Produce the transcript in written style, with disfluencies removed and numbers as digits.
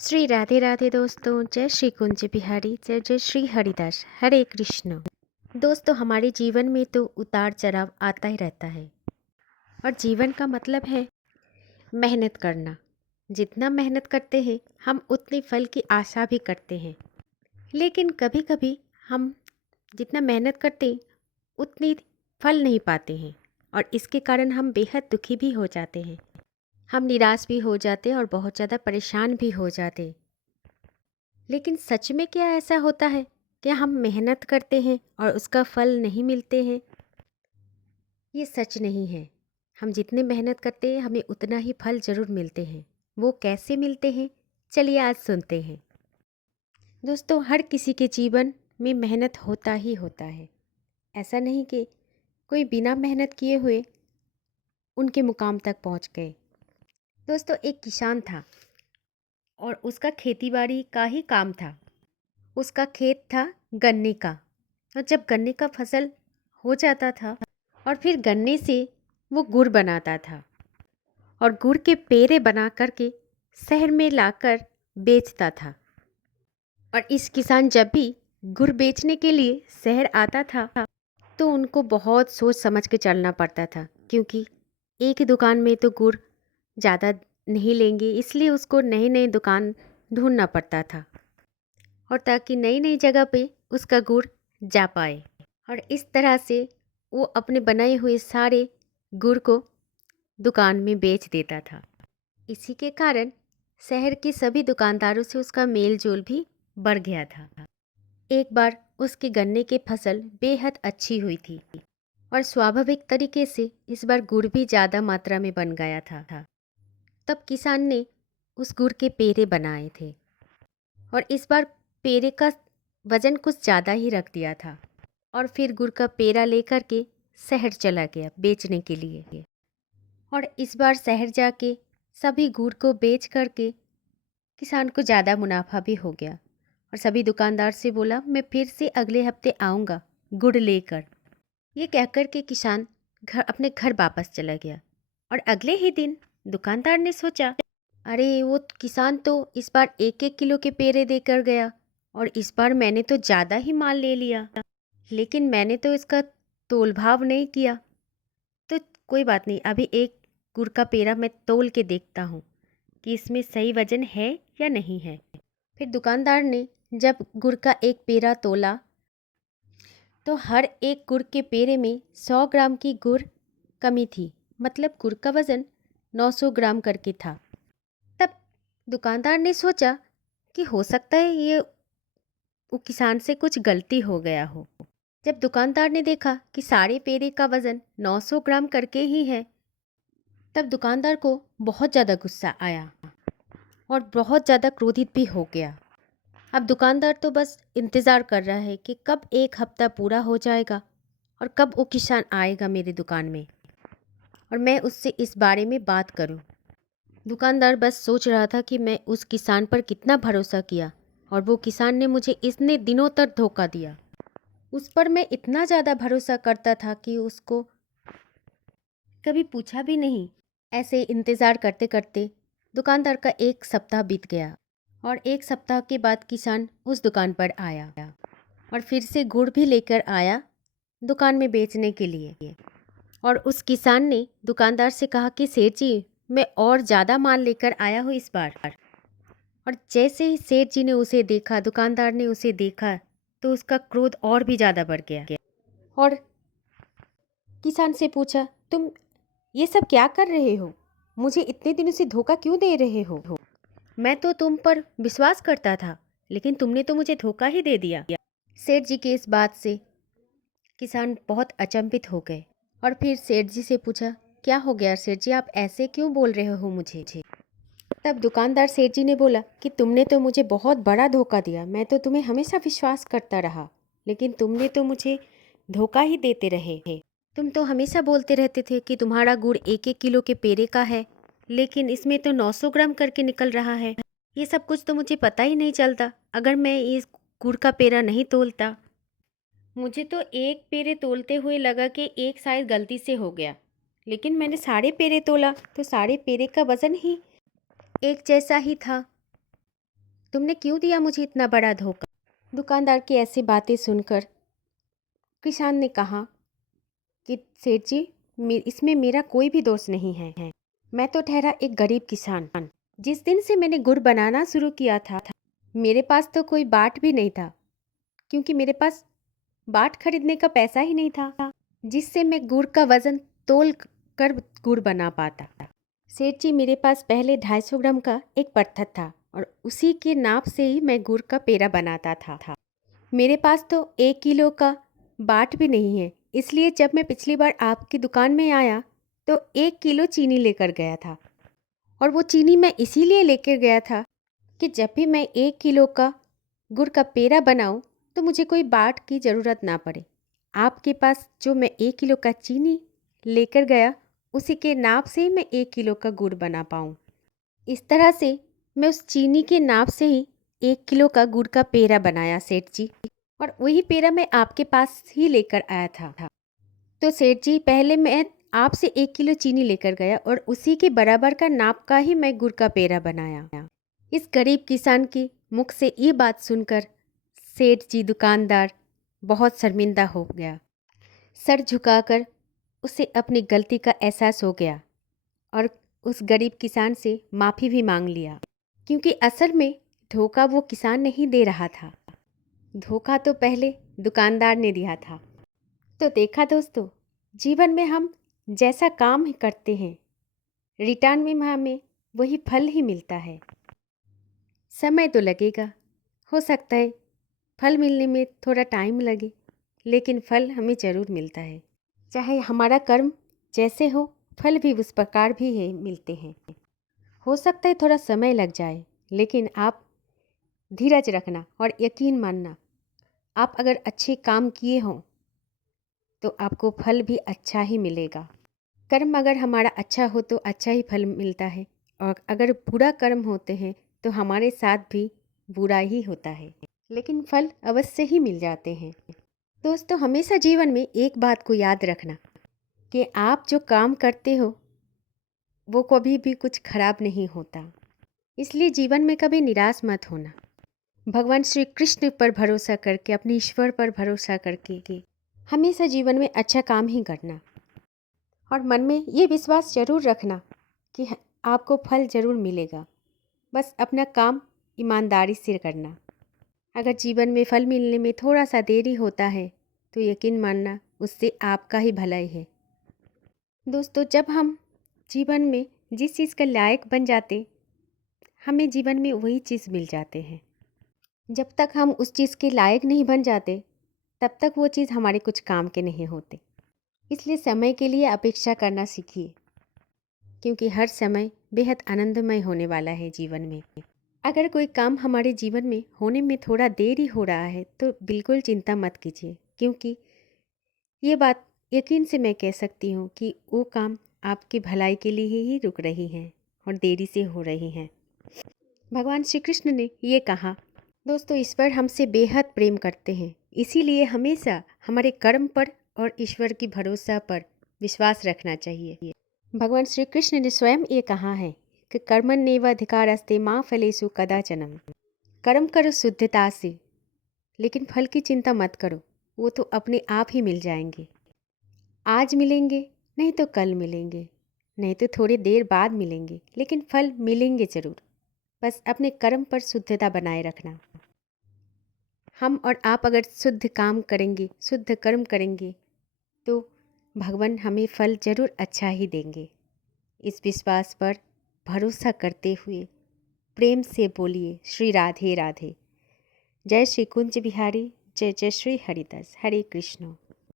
श्री राधे राधे दोस्तों। जय श्री कुंज बिहारी, जय जय श्री हरिदास, हरे कृष्ण। दोस्तों, हमारे जीवन में तो उतार चढ़ाव आता ही रहता है और जीवन का मतलब है मेहनत करना। जितना मेहनत करते हैं हम उतने फल की आशा भी करते हैं, लेकिन कभी कभी हम जितना मेहनत करते उतनी फल नहीं पाते हैं और इसके कारण हम बेहद दुखी भी हो जाते हैं। हम निराश भी हो जाते और बहुत ज़्यादा परेशान भी हो जाते। लेकिन सच में क्या ऐसा होता है? क्या हम मेहनत करते हैं और उसका फल नहीं मिलते हैं? ये सच नहीं है। हम जितने मेहनत करते हैं हमें उतना ही फल ज़रूर मिलते हैं। वो कैसे मिलते हैं? चलिए आज सुनते हैं। दोस्तों, हर किसी के जीवन में मेहनत होता ही होता है। ऐसा नहीं कि कोई बिना मेहनत किए हुए उनके मुकाम तक पहुंच गए। दोस्तों, एक किसान था और उसका खेतीबाड़ी का ही काम था। उसका खेत था गन्ने का, और जब गन्ने का फसल हो जाता था और फिर गन्ने से वो गुड़ बनाता था और गुड़ के पेड़े बना करके शहर में लाकर बेचता था। और इस किसान जब भी गुड़ बेचने के लिए शहर आता था तो उनको बहुत सोच समझ के चलना पड़ता था, क्योंकि एक ही दुकान में तो गुड़ ज़्यादा नहीं लेंगे, इसलिए उसको नई नई दुकान ढूंढना पड़ता था और ताकि नई नई जगह पे उसका गुड़ जा पाए। और इस तरह से वो अपने बनाए हुए सारे गुड़ को दुकान में बेच देता था। इसी के कारण शहर के सभी दुकानदारों से उसका मेल जोल भी बढ़ गया था। एक बार उसके गन्ने की फसल बेहद अच्छी हुई थी और स्वाभाविक तरीके से इस बार गुड़ भी ज़्यादा मात्रा में बन गया था। तब किसान ने उस गुड़ के पेड़े बनाए थे और इस बार पेड़े का वजन कुछ ज़्यादा ही रख दिया था और फिर गुड़ का पेड़ा लेकर के शहर चला गया बेचने के लिए। और इस बार शहर जाके सभी गुड़ को बेच करके किसान को ज़्यादा मुनाफा भी हो गया और सभी दुकानदार से बोला, मैं फिर से अगले हफ्ते आऊँगा गुड़ लेकर। ये कहकर के किसान अपने घर वापस चला गया और अगले ही दिन दुकानदार ने सोचा, अरे वो किसान तो इस बार 1-1 किलो के पेड़े देकर गया और इस बार मैंने तो ज़्यादा ही माल ले लिया, लेकिन मैंने तो इसका तोल भाव नहीं किया। तो कोई बात नहीं, अभी एक गुड़ का पेड़ा मैं तोल के देखता हूँ कि इसमें सही वजन है या नहीं है। फिर दुकानदार ने जब गुड़ का एक पेड़ा तोला तो हर एक गुड़ के पेड़े में 100 ग्राम की गुड़ कमी थी, मतलब गुड़ का वज़न 900 ग्राम करके था। तब दुकानदार ने सोचा कि हो सकता है ये वो किसान से कुछ गलती हो गया हो। जब दुकानदार ने देखा कि सारे पेड़े का वज़न 900 ग्राम करके ही है, तब दुकानदार को बहुत ज़्यादा गुस्सा आया और बहुत ज़्यादा क्रोधित भी हो गया। अब दुकानदार तो बस इंतज़ार कर रहा है कि कब एक हफ्ता पूरा हो जाएगा और कब वो किसान आएगा मेरी दुकान में और मैं उससे इस बारे में बात करूं। दुकानदार बस सोच रहा था कि मैं उस किसान पर कितना भरोसा किया और वो किसान ने मुझे इतने दिनों तक धोखा दिया। उस पर मैं इतना ज़्यादा भरोसा करता था कि उसको कभी पूछा भी नहीं। ऐसे इंतज़ार करते करते दुकानदार का एक सप्ताह बीत गया और एक सप्ताह के बाद किसान उस दुकान पर आया और फिर से गुड़ भी लेकर आया दुकान में बेचने के लिए। और उस किसान ने दुकानदार से कहा कि सेठ जी, मैं और ज़्यादा माल लेकर आया हूँ इस बार। और जैसे ही सेठ जी ने उसे देखा, दुकानदार ने उसे देखा, तो उसका क्रोध और भी ज़्यादा बढ़ गया और किसान से पूछा, तुम ये सब क्या कर रहे हो? मुझे इतने दिनों से धोखा क्यों दे रहे हो? मैं तो तुम पर विश्वास करता था, लेकिन तुमने तो मुझे धोखा ही दे दिया। सेठ जी के इस बात से किसान बहुत अचंभित हो गए और फिर सेठ जी से पूछा, क्या हो गया सेठ जी, आप ऐसे क्यों बोल रहे हो मुझे? तब दुकानदार सेठ जी ने बोला कि तुमने तो मुझे बहुत बड़ा धोखा दिया। मैं तो तुम्हें हमेशा विश्वास करता रहा, लेकिन तुमने तो मुझे धोखा ही देते रहे। तुम तो हमेशा बोलते रहते थे कि तुम्हारा गुड़ 1-1 किलो के पेड़े का है, लेकिन इसमें तो 900 ग्राम करके निकल रहा है। ये सब कुछ तो मुझे पता ही नहीं चलता अगर मैं इस गुड़ का पेड़ा नहीं तोलता। मुझे तो एक पेड़े तोलते हुए लगा कि एक शायद गलती से हो गया, लेकिन मैंने सारे पेड़े तोला तो सारे पेड़े का वज़न ही एक जैसा ही था। तुमने क्यों दिया मुझे इतना बड़ा धोखा? दुकानदार की ऐसी बातें सुनकर किसान ने कहा कि सेठ जी, इसमें मेरा कोई भी दोष नहीं है। मैं तो ठहरा एक गरीब किसान। जिस दिन से मैंने गुड़ बनाना शुरू किया था, मेरे पास तो कोई बाट भी नहीं था, क्योंकि मेरे पास बाट खरीदने का पैसा ही नहीं था जिससे मैं गुड़ का वजन तोल कर गुड़ बना पाता। सेठ जी, मेरे पास पहले 250 ग्राम का एक पत्थर था और उसी के नाप से ही मैं गुड़ का पेड़ा बनाता था। मेरे पास तो 1 किलो का बाट भी नहीं है, इसलिए जब मैं पिछली बार आपकी दुकान में आया तो 1 किलो चीनी लेकर गया था। और वो चीनी मैं इसीलिए लेकर गया था कि जब भी मैं 1 किलो का गुड़ का पेड़ा बनाऊं तो मुझे कोई बाट की ज़रूरत ना पड़े। आपके पास जो मैं 1 किलो का चीनी लेकर गया, उसी के नाप से ही मैं 1 किलो का गुड़ बना पाऊँ। इस तरह से मैं उस चीनी के नाप से ही 1 किलो का गुड़ का पेड़ा बनाया सेठ जी, और वही पेड़ा मैं आपके पास ही लेकर आया था। तो सेठ जी, पहले मैं आपसे 1 किलो चीनी लेकर गया और उसी के बराबर का नाप का ही मैं गुड़ का पेड़ा बनाया। इस गरीब किसान की मुख से ये बात सुनकर सेठ जी दुकानदार बहुत शर्मिंदा हो गया। सर झुकाकर उसे अपनी गलती का एहसास हो गया और उस गरीब किसान से माफ़ी भी मांग लिया, क्योंकि असल में धोखा वो किसान नहीं दे रहा था, धोखा तो पहले दुकानदार ने दिया था। तो देखा दोस्तों, जीवन में हम जैसा काम करते हैं, रिटर्न में हमें वही फल ही मिलता है। समय तो लगेगा, हो सकता है फल मिलने में थोड़ा टाइम लगे, लेकिन फल हमें ज़रूर मिलता है। चाहे हमारा कर्म जैसे हो, फल भी उस प्रकार भी है मिलते हैं। हो सकता है थोड़ा समय लग जाए, लेकिन आप धीरज रखना और यकीन मानना, आप अगर अच्छे काम किए हों तो आपको फल भी अच्छा ही मिलेगा। कर्म अगर हमारा अच्छा हो तो अच्छा ही फल मिलता है, और अगर बुरा कर्म होते हैं तो हमारे साथ भी बुरा ही होता है, लेकिन फल अवश्य ही मिल जाते हैं। दोस्तों, हमेशा जीवन में एक बात को याद रखना कि आप जो काम करते हो वो कभी भी कुछ खराब नहीं होता, इसलिए जीवन में कभी निराश मत होना। भगवान श्री कृष्ण पर भरोसा करके, अपने ईश्वर पर भरोसा करके हमेशा जीवन में अच्छा काम ही करना, और मन में ये विश्वास जरूर रखना कि आपको फल जरूर मिलेगा। बस अपना काम ईमानदारी से करना। अगर जीवन में फल मिलने में थोड़ा सा देरी होता है तो यकीन मानना उससे आपका ही भलाई है। दोस्तों, जब हम जीवन में जिस चीज़ के लायक बन जाते, हमें जीवन में वही चीज़ मिल जाते हैं। जब तक हम उस चीज़ के लायक नहीं बन जाते, तब तक वो चीज़ हमारे कुछ काम के नहीं होते। इसलिए समय के लिए अपेक्षा करना सीखिए, क्योंकि हर समय बेहद आनंदमय होने वाला है जीवन में। अगर कोई काम हमारे जीवन में होने में थोड़ा देरी हो रहा है तो बिल्कुल चिंता मत कीजिए, क्योंकि ये बात यकीन से मैं कह सकती हूँ कि वो काम आपकी भलाई के लिए ही रुक रही हैं और देरी से हो रही हैं। भगवान श्री कृष्ण ने ये कहा। दोस्तों, ईश्वर हमसे बेहद प्रेम करते हैं, इसीलिए हमेशा हमारे कर्म पर और ईश्वर की भरोसा पर विश्वास रखना चाहिए। भगवान श्री कृष्ण ने स्वयं ये कहा है कि कर्मण्येव अधिकारस्ते माँ फलेषु कदाचन। कर्म करो शुद्धता से, लेकिन फल की चिंता मत करो, वो तो अपने आप ही मिल जाएंगे। आज मिलेंगे, नहीं तो कल मिलेंगे, नहीं तो थोड़ी देर बाद मिलेंगे, लेकिन फल मिलेंगे ज़रूर। बस अपने कर्म पर शुद्धता बनाए रखना। हम और आप अगर शुद्ध काम करेंगे, शुद्ध कर्म करेंगे, तो भगवान हमें फल ज़रूर अच्छा ही देंगे। इस विश्वास पर भरोसा करते हुए प्रेम से बोलिए श्री राधे राधे। जय श्री कुंज बिहारी, जय जय श्री हरिदास। हरे कृष्ण।